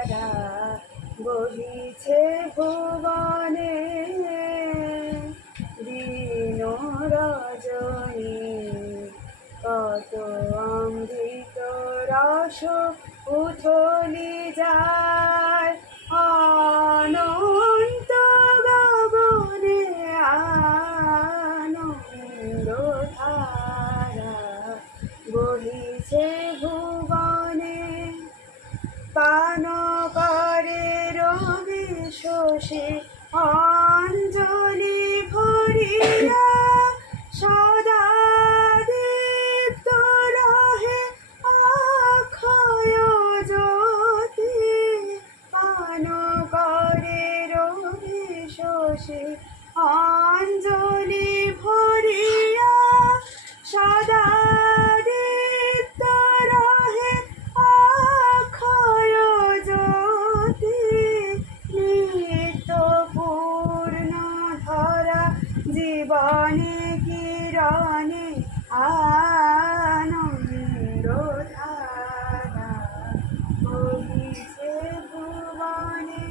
ধারা বহিছে ভুবনে দিন রজনী কত অমৃত রস উথলি যায় অনন্ত গগনে আনন্দ ধারা বহিছে ভুবনে পান করে রবি শোষে অঞ্জলি ভরিয়া সদা দীপ্ত রহে অক্ষয় জ্যোতি পান করে রবি শোষে অঞ্জলি ভরিয়া সদা দীপ্ত রহে অক্ষয় জ্যোতি নিত্য পূর্ণ ধরা জীবনে কিরণে আনন্দ ধারা বহিছে ভুবনে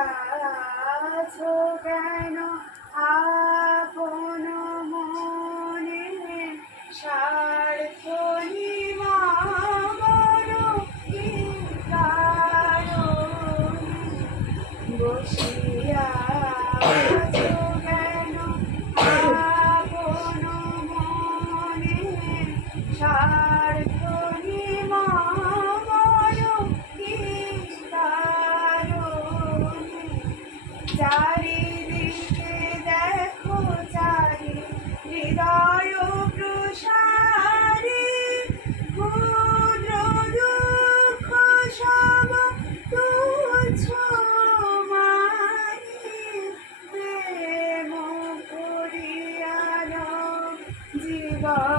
বসিয়াছ কেন আপন মনে স্বার্থ নিমামর কি কারণে বসিয়াছ কেন আপন মনে স্বার্থ নিমামর কি কারণে চারিদিকে দেখো চারি হৃদয় প্রসারী ক্ষুদ্র দুঃখ সব তুচ্ছ মানি প্রেম করিয়া জীবন